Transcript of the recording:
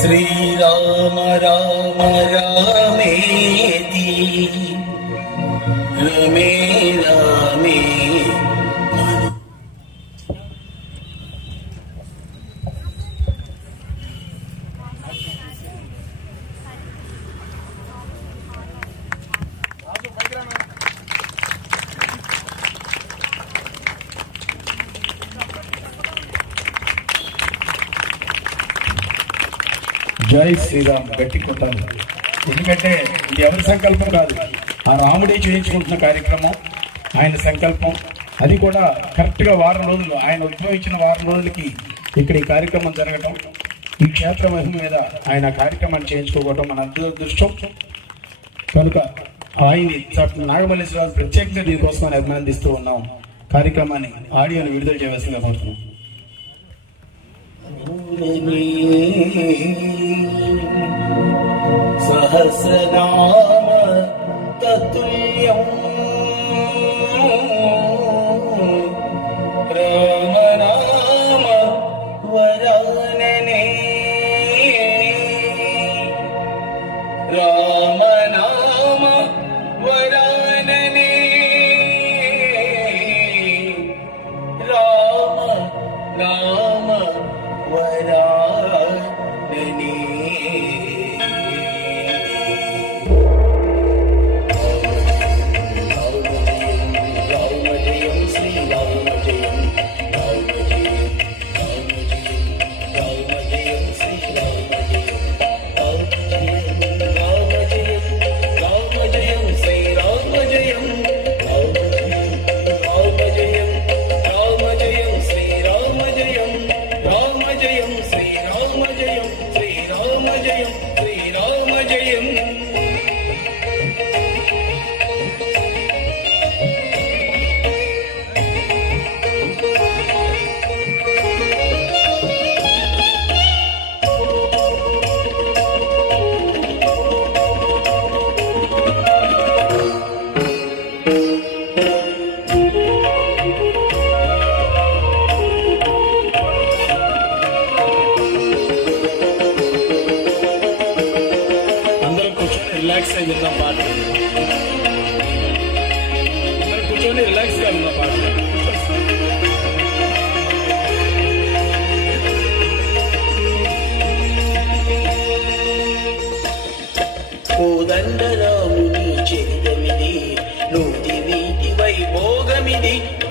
श्रीराम राम रामेति रमे रामे జై శ్రీరామ్ గట్టి కొట్టాలి. ఎందుకంటే ఇది ఎవరి సంకల్పం కాదు. ఆ రాముడే చేయించుకుంటున్న కార్యక్రమం ఆయన సంకల్పం. అది కూడా కరెక్ట్గా వారం రోజులు ఆయన ఉద్భవించిన వారం రోజులకి ఇక్కడ ఈ కార్యక్రమం జరగటం ఈ క్షేత్ర మహిమ మీద ఆయన కార్యక్రమాన్ని చేయించుకోవడం మన అదృష్టం. కనుక ఆయన్ని నాగమల్లేశ్వరరావు ప్రత్యేకంగా దీనికోసం అని అభినందిస్తూ ఉన్నాం. కార్యక్రమాన్ని ఆడియోను విడుదల చేయవలసిందిగా కోరుతున్నాం. सहसना ജയം రిలాక్స్ అయి విందాం పాట. కూర్చొని రిలాక్స్గా విందాం పాట. కోదండరాముని చరితమిది నూతి వీటి వైభోగమిది.